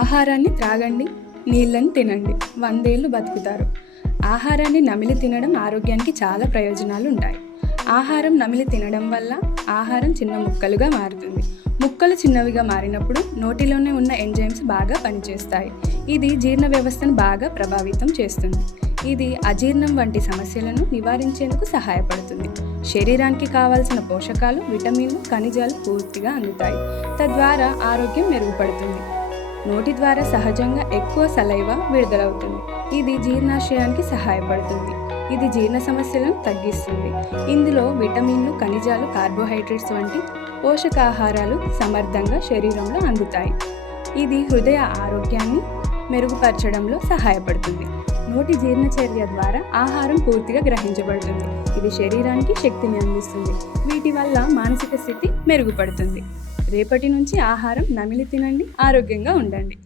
ఆహారాన్ని త్రాగండి, నీళ్ళని తినండి, 100 ఏళ్ళు బతుకుతారు. ఆహారాన్ని నమిలి తినడం ఆరోగ్యానికి చాలా ప్రయోజనాలు ఉంటాయి. ఆహారం నమిలి తినడం వల్ల ఆహారం చిన్న ముక్కలుగా మారుతుంది. ముక్కలు చిన్నవిగా మారినప్పుడు నోటిలోనే ఉన్న ఎంజైమ్స్ బాగా పనిచేస్తాయి. ఇది జీర్ణ వ్యవస్థను బాగా ప్రభావితం చేస్తుంది. ఇది అజీర్ణం వంటి సమస్యలను నివారించేందుకు సహాయపడుతుంది. శరీరానికి కావాల్సిన పోషకాలు, విటమిన్లు, ఖనిజాలు పూర్తిగా అందుతాయి. తద్వారా ఆరోగ్యం మెరుగుపడుతుంది. నోటి ద్వారా సహజంగా ఎక్కువ సలైవా విడుదలవుతుంది. ఇది జీర్ణాశయానికి సహాయపడుతుంది. ఇది జీర్ణ సమస్యలను తగ్గిస్తుంది. ఇందులో విటమిన్లు, ఖనిజాలు, కార్బోహైడ్రేట్స్ వంటి పోషకాహారాలు సమర్థంగా శరీరంలో అందుతాయి. ఇది హృదయ ఆరోగ్యాన్ని మెరుగుపరచడంలో సహాయపడుతుంది. నోటి జీర్ణచర్య ద్వారా ఆహారం పూర్తిగా గ్రహించబడుతుంది. ఇది శరీరానికి శక్తిని అందిస్తుంది. వీటి వల్ల మానసిక స్థితి మెరుగుపడుతుంది. రేపటి నుంచి ఆహారం నమిలి తినండి, ఆరోగ్యంగా ఉండండి.